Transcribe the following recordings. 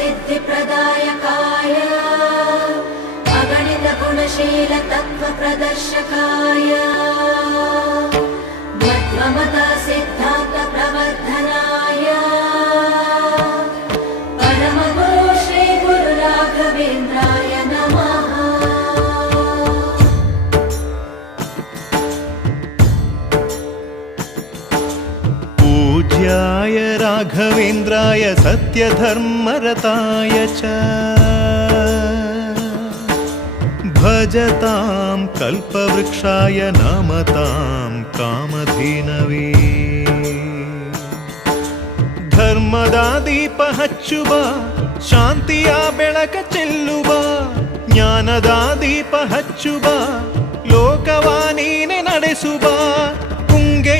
सिद्धिप्रदायकाय अगणितगुणशील तत्त्वप्रदर्शकाय मध्वमता सिद्धान्त प्रवर्धनाय परमगुरु श्रीगुरुराघवेन्द्राय नमः। पूज्याय राघवेन्द्राय सत्यधर्मरताय च भजतां कल्पवृक्षाय नमतां कामधेनवे ಧರ್ಮದ ದೀಪ ಹಚ್ಚುವ ಶಾಂತಿಯ ಬೆಳಕ ಚೆಲ್ಲುವ ಜ್ಞಾನದ ದೀಪ ಹಚ್ಚುವ ಲೋಕವ ನೀನೆ ನಡೆಸುವ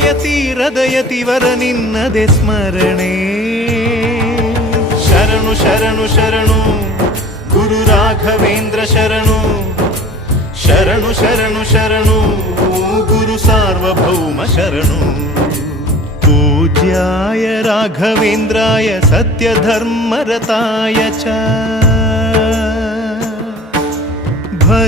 ತುಂಗೆಯ ತೀರದ ಯತಿವರ ನಿನ್ನದೆ ಸ್ಮರಣೆ ಶರಣು ಶರಣು ಶರಣು ಗುರು ರಾಘವೇಂದ್ರ ಶರಣು ಶರಣು ಶರಣು ಶರಣು ಗುರು ಸಾರ್ವಭೌಮ ಶರಣು पूज्याय राघवेन्द्राय सत्यधर्मरताय च